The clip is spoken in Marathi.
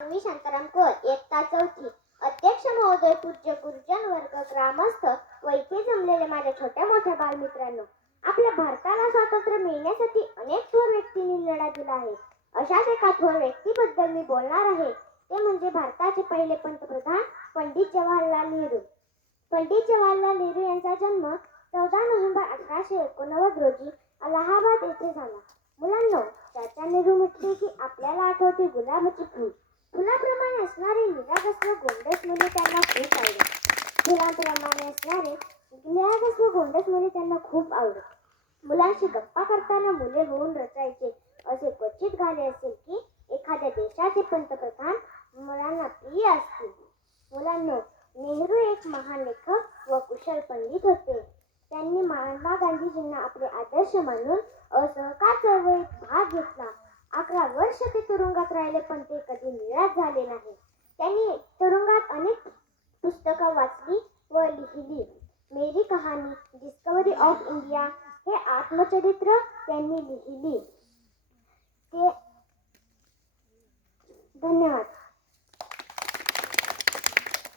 मी शांताराम कोर इयत्ता चौथी अध्यक्ष महोदय पूज्य गुरुजन वर्ग ग्रामस्थ व इथे जमलेले माझ्या छोट्या मोठ्या बालमित्रांनो आपल्या भारताला स्वातंत्र्य मिळण्यासाठी अनेक थोर व्यक्तींनी लढा दिला आहे. अशाच एका थोर व्यक्तीबद्दल मी बोलणार आहे ते म्हणजे भारताचे पहिले पंतप्रधान पंडित जवाहरलाल नेहरू. पंडित जवाहरलाल नेहरू यांचा जन्म चौदा नोव्हेंबर अठराशे एकोणनव्वद रोजी अलाहाबाद येथे झाला. मुलांनो चाचा नेहरू म्हटले की आपल्याला आठवते गुलाबाची फूल. फुलाप्रमाणे असणारे निरागस व गोंडस मुले त्यांना खूप आवडत फुलांप्रमाणे असणारे निरागस व गोंडस मुले त्यांना खूप आवडत मुलांशी गप्पा करताना मुले होऊन रचायचे असे क्वचित झाले असेल की एखाद्या देशाचे पंतप्रधान मुलांना प्रिय असतील मुलांना नेहरू एक महान लेखक व कुशल पंडित होते त्यांनी महात्मा गांधीजींना आपले आदर्श मानून असहकार चळवळीत वर्ष ते तुरुंगात राहिले पण ते कधी निराश झाले नाही. त्यांनी तुरुंगात अनेक पुस्तकं वाचली व लिहिली. मेरी कहाणी डिस्कवरी ऑफ इंडिया हे आत्मचरित्र त्यांनी लिहिली. ते